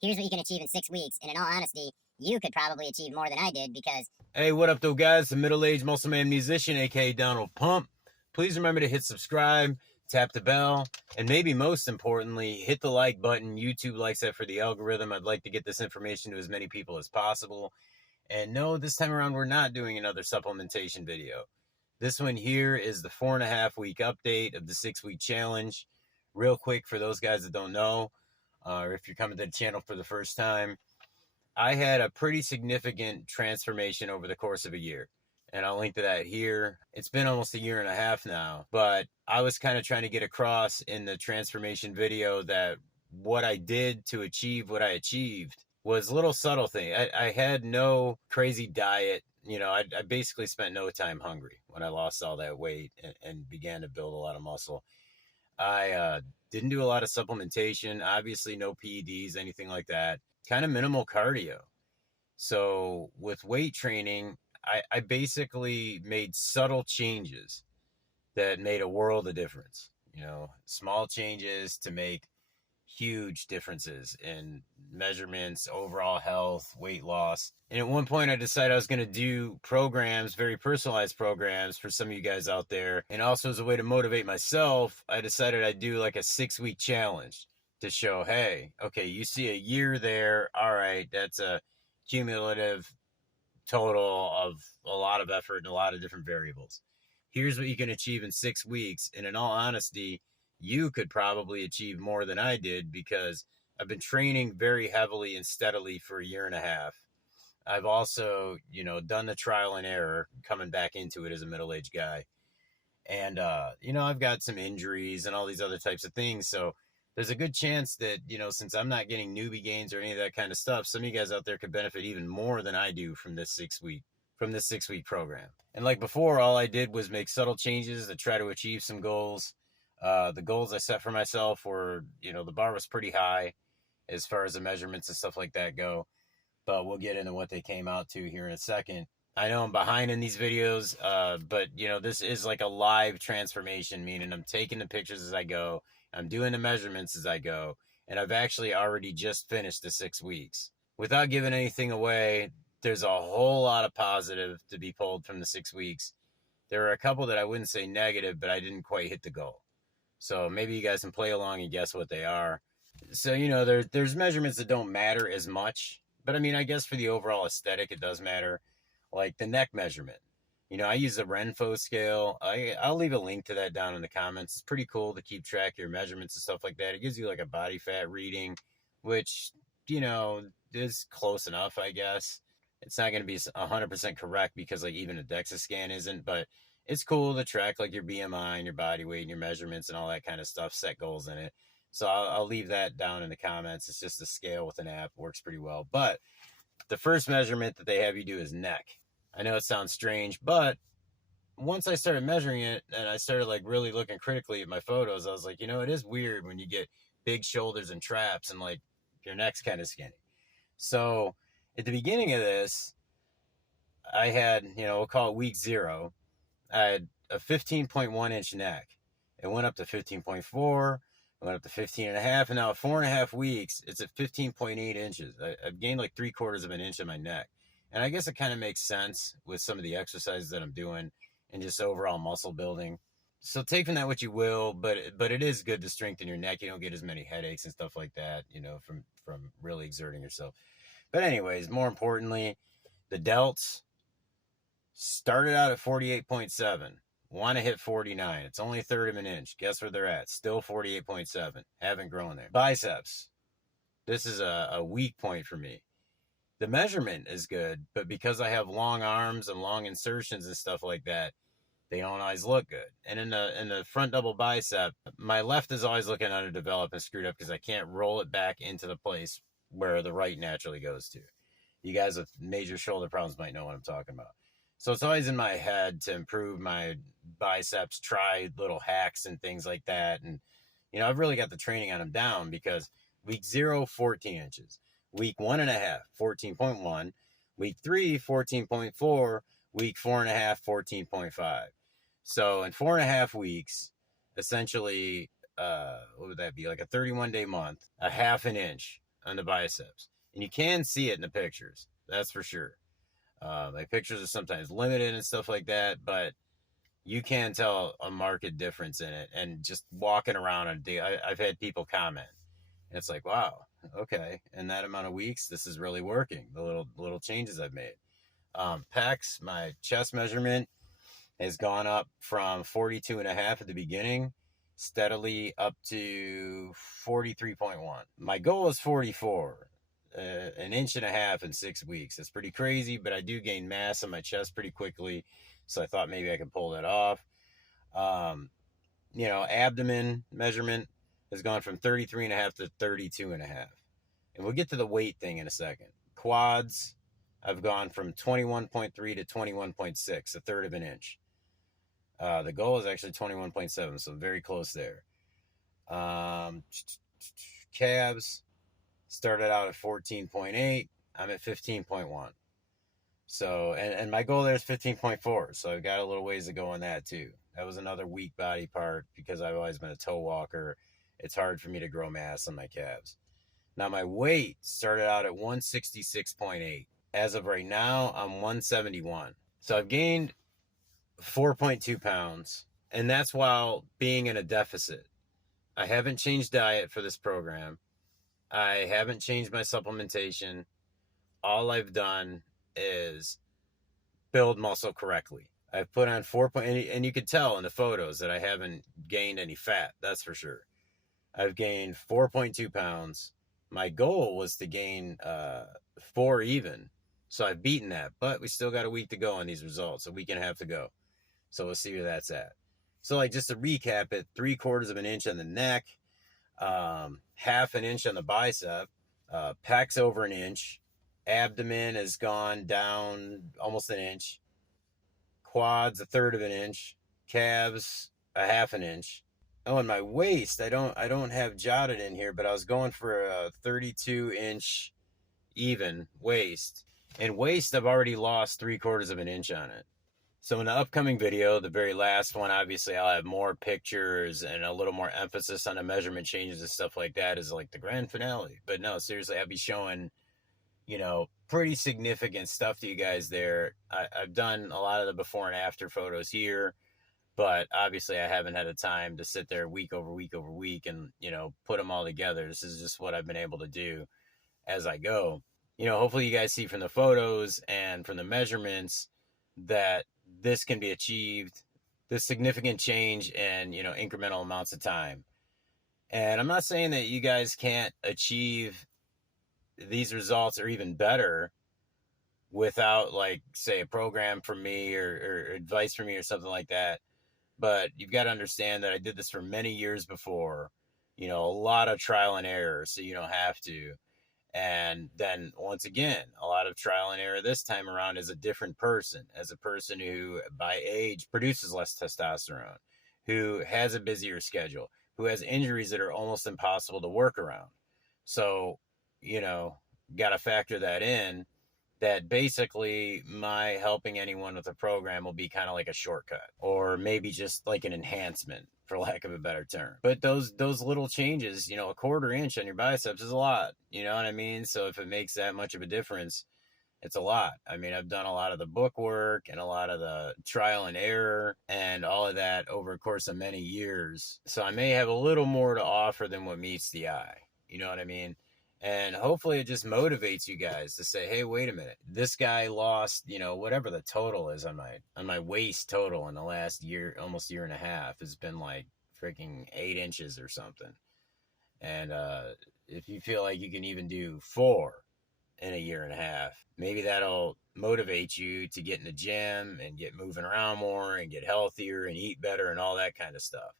here's what you can achieve in 6 weeks. And in all honesty, you could probably achieve more than I did because... Hey, what up though, guys? The middle-aged muscle man musician, aka Donald Pump. Please remember to hit subscribe, tap the bell, and maybe most importantly, hit the like button. YouTube likes that for the algorithm. I'd like to get this information to as many people as possible. And no, this time around, we're not doing another supplementation video. This one here is the 4.5 week update of the 6-week challenge. Real quick, for those guys that don't know, or if you're coming to the channel for the first time, I had a pretty significant transformation over the course of a year. And I'll link to that here. It's been almost 1.5 years now, but I was kind of trying to get across in the transformation video that what I did to achieve what I achieved was little subtle thing. I had no crazy diet. You know, I basically spent no time hungry when I lost all that weight and began to build a lot of muscle. I didn't do a lot of supplementation, obviously no PEDs, anything like that. Kind of minimal cardio. So with weight training, I basically made subtle changes that made a world of difference. You know, small changes to make huge differences in measurements, overall health, weight loss. And at one point I decided I was going to do programs, very personalized programs for some of you guys out there. And also as a way to motivate myself, I decided I'd do like a 6-week challenge to show, hey, okay, you see a year there. All right, that's a cumulative total of a lot of effort and a lot of different variables. Here's what you can achieve in 6 weeks. And in all honesty, you could probably achieve more than I did because I've been training very heavily and steadily for 1.5 years. I've also, you know, done the trial and error coming back into it as a middle-aged guy. And, you know, I've got some injuries and all these other types of things. So there's a good chance that, you know, since I'm not getting newbie gains or any of that kind of stuff, some of you guys out there could benefit even more than I do from this 6-week program. And like before, all I did was make subtle changes to try to achieve some goals. The goals I set for myself were, you know, the bar was pretty high as far as the measurements and stuff like that go, but we'll get into what they came out to here in a second. I know I'm behind in these videos, but you know, this is like a live transformation, meaning I'm taking the pictures as I go. I'm doing the measurements as I go, and I've actually already just finished the 6 weeks. Without giving anything away, there's a whole lot of positive to be pulled from the 6 weeks. There are a couple that I wouldn't say negative, but I didn't quite hit the goal. So maybe you guys can play along and guess what they are. So, you know, there's measurements that don't matter as much, but I mean, I guess for the overall aesthetic, it does matter. Like the neck measurement. You know, I use the Renfo scale. I'll leave a link to that down in the comments. It's pretty cool to keep track of your measurements and stuff like that. It gives you like a body fat reading, which, you know, is close enough, I guess. It's not going to be 100% correct because like even a DEXA scan isn't, but it's cool to track like your BMI and your body weight and your measurements and all that kind of stuff, set goals in it. So I'll leave that down in the comments. It's just a scale with an app, works pretty well. But the first measurement that they have you do is neck. I know it sounds strange, but once I started measuring it and I started like really looking critically at my photos, I was like, you know, it is weird when you get big shoulders and traps and like your neck's kind of skinny. So at the beginning of this, I had, you know, we'll call it week 0. I had a 15.1 inch neck. It went up to 15.4, it went up to 15.5, and now at 4.5 weeks, it's at 15.8 inches. I've gained like 3/4 of an inch in my neck. And I guess it kind of makes sense with some of the exercises that I'm doing and just overall muscle building. So take from that what you will, but it is good to strengthen your neck. You don't get as many headaches and stuff like that, you know, from really exerting yourself. But anyways, more importantly, the delts started out at 48.7. Want to hit 49. It's only 1/3 of an inch. Guess where they're at? Still 48.7. Haven't grown there. Biceps. This is a weak point for me. The measurement is good, but because I have long arms and long insertions and stuff like that, they don't always look good. And in the front double bicep, my left is always looking underdeveloped and screwed up because I can't roll it back into the place where the right naturally goes to. You guys with major shoulder problems might know what I'm talking about. So it's always in my head to improve my biceps, try little hacks and things like that. And, you know, I've really got the training on them down because week 0, 14 inches. Week 1.5, 14.1. Week 3, 14.4. Week 4.5, 14.5. So in 4.5 weeks, essentially, what would that be? Like a 31-day month, a 1/2 an inch on the biceps. And you can see it in the pictures. That's for sure. My pictures are sometimes limited and stuff like that, but you can tell a marked difference in it. And just walking around on I've had people comment. And it's like, wow, okay. In that amount of weeks, this is really working. The little changes I've made. Pecs, my chest measurement has gone up from 42.5 at the beginning, steadily up to 43.1. My goal is 44, an inch and a half in 6 weeks. That's pretty crazy, but I do gain mass on my chest pretty quickly, so I thought maybe I could pull that off. Abdomen measurement has gone from 33.5 to 32.5. And we'll get to the weight thing in a second. Quads, I've gone from 21.3 to 21.6, a third of an inch. The goal is actually 21.7, so very close there. Calves started out at 14.8. I'm at 15.1. So, and my goal there is 15.4. So I've got a little ways to go on that too. That was another weak body part because I've always been a toe walker. It's hard for me to grow mass on my calves. Now my weight started out at 166.8. As of right now, I'm 171. So I've gained 4.2 pounds, and that's while being in a deficit. I haven't changed diet for this program. I haven't changed my supplementation. All I've done is build muscle correctly. I've put on and you could tell in the photos that I haven't gained any fat, that's for sure. I've gained 4.2 pounds. My goal was to gain 4 even. So I've beaten that, but we still got a week to go on these results, a week and a half to go. So we'll see where that's at. So like just to recap it, 3/4 of an inch on the neck, 1/2 an inch on the bicep, pecs over an inch, abdomen has gone down almost an inch, quads 1/3 of an inch, calves 1/2 an inch. Oh, and my waist, I don't have jotted in here, but I was going for a 32-inch even waist. And waist, I've already lost 3/4 of an inch on it. So in the upcoming video, the very last one, obviously I'll have more pictures and a little more emphasis on the measurement changes and stuff like that as like the grand finale. But no, seriously, I'll be showing, pretty significant stuff to you guys there. I've done a lot of the before and after photos here, but obviously I haven't had the time to sit there week over week over week and, put them all together. This is just what I've been able to do as I go. Hopefully you guys see from the photos and from the measurements that this can be achieved, this significant change in, incremental amounts of time. And I'm not saying that you guys can't achieve these results or even better without, like, say, a program from me or advice from me or something like that. But you've got to understand that I did this for many years before, a lot of trial and error, so you don't have to. And then once again, a lot of trial and error this time around as a different person, as a person who by age produces less testosterone, who has a busier schedule, who has injuries that are almost impossible to work around. So, got to factor that in, that basically my helping anyone with a program will be kind of like a shortcut or maybe just like an enhancement, for lack of a better term. But those little changes, 1/4 inch on your biceps is a lot, you know what I mean? So if it makes that much of a difference, it's a lot. I mean, I've done a lot of the book work and a lot of the trial and error and all of that over a course of many years. So I may have a little more to offer than what meets the eye, you know what I mean? And hopefully it just motivates you guys to say, hey, wait a minute, this guy lost, whatever the total is on my waist total in the last year, almost year and a half, has been like freaking 8 inches or something. And if you feel like you can even do 4 in a year and a half, maybe that'll motivate you to get in the gym and get moving around more and get healthier and eat better and all that kind of stuff.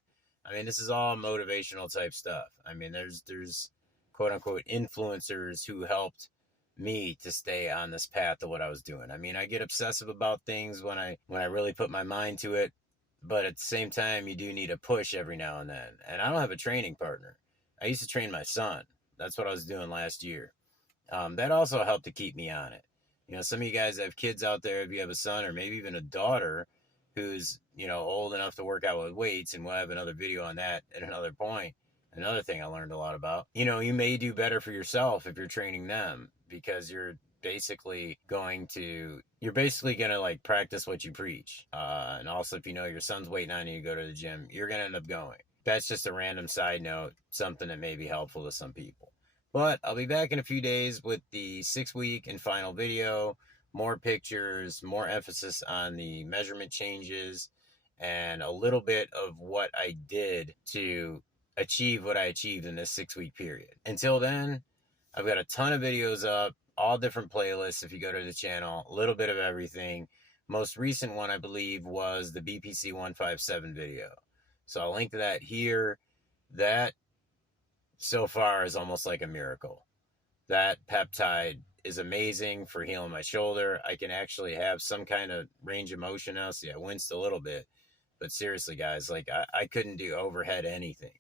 I mean, this is all motivational type stuff. I mean, there's quote unquote influencers who helped me to stay on this path of what I was doing. I mean, I get obsessive about things when I really put my mind to it, but at the same time, you do need a push every now and then. And I don't have a training partner. I used to train my son. That's what I was doing last year. That also helped to keep me on it. Some of you guys have kids out there, if you have a son or maybe even a daughter who's, old enough to work out with weights, and we'll have another video on that at another point. Another thing I learned a lot about. You know, you may do better for yourself if you're training them, because you're basically going to like practice what you preach. And also, if you know your son's waiting on you to go to the gym, you're gonna end up going. That's just a random side note, something that may be helpful to some people. But I'll be back in a few days with the 6-week and final video, more pictures, more emphasis on the measurement changes, and a little bit of what I did to achieve what I achieved in this 6-week period. Until then, I've got a ton of videos up, all different playlists. If you go to the channel, a little bit of everything. Most recent one, I believe, was the BPC 157 video. So I'll link to that here. That so far is almost like a miracle. That peptide is amazing for healing my shoulder. I can actually have some kind of range of motion now. See, I winced a little bit. But seriously, guys, like I couldn't do overhead anything.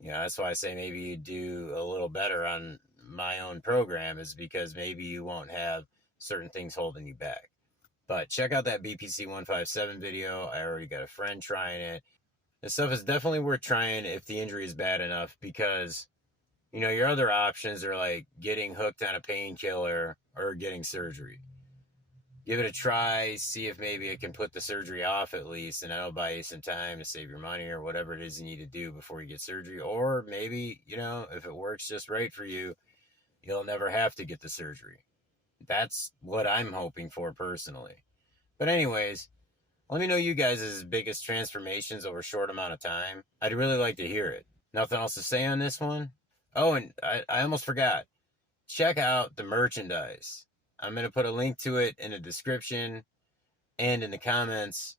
You know, that's why I say maybe you do a little better on my own program, is because maybe you won't have certain things holding you back. But check out that BPC 157 video. I already got a friend trying it. This stuff is definitely worth trying if the injury is bad enough, because, you know, your other options are like getting hooked on a painkiller or getting surgery. Give it a try, see if maybe it can put the surgery off at least, and that'll buy you some time to save your money or whatever it is you need to do before you get surgery. Or maybe, you know, if it works just right for you, you'll never have to get the surgery. That's what I'm hoping for personally. But anyways, let me know you guys' biggest transformations over a short amount of time. I'd really like to hear it. Nothing else to say on this one? Oh, and I almost forgot. Check out the merchandise. I'm going to put a link to it in the description and in the comments.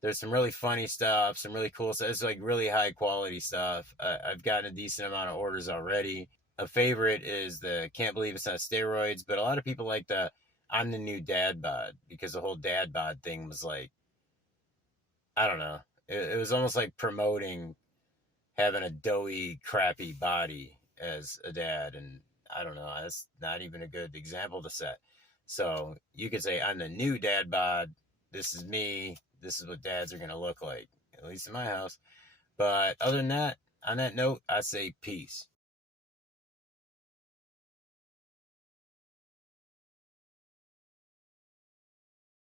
There's some really funny stuff, some really cool stuff. It's like really high quality stuff. I've gotten a decent amount of orders already. A favorite is the Can't Believe It's Not Steroids, but a lot of people like the I'm the New Dad Bod, because the whole dad bod thing was like, I don't know. It was almost like promoting having a doughy, crappy body as a dad. And I don't know. That's not even a good example to set. So you could say, I'm the new dad bod. This is me. This is what dads are going to look like, at least in my house. But other than that, on that note, I say peace.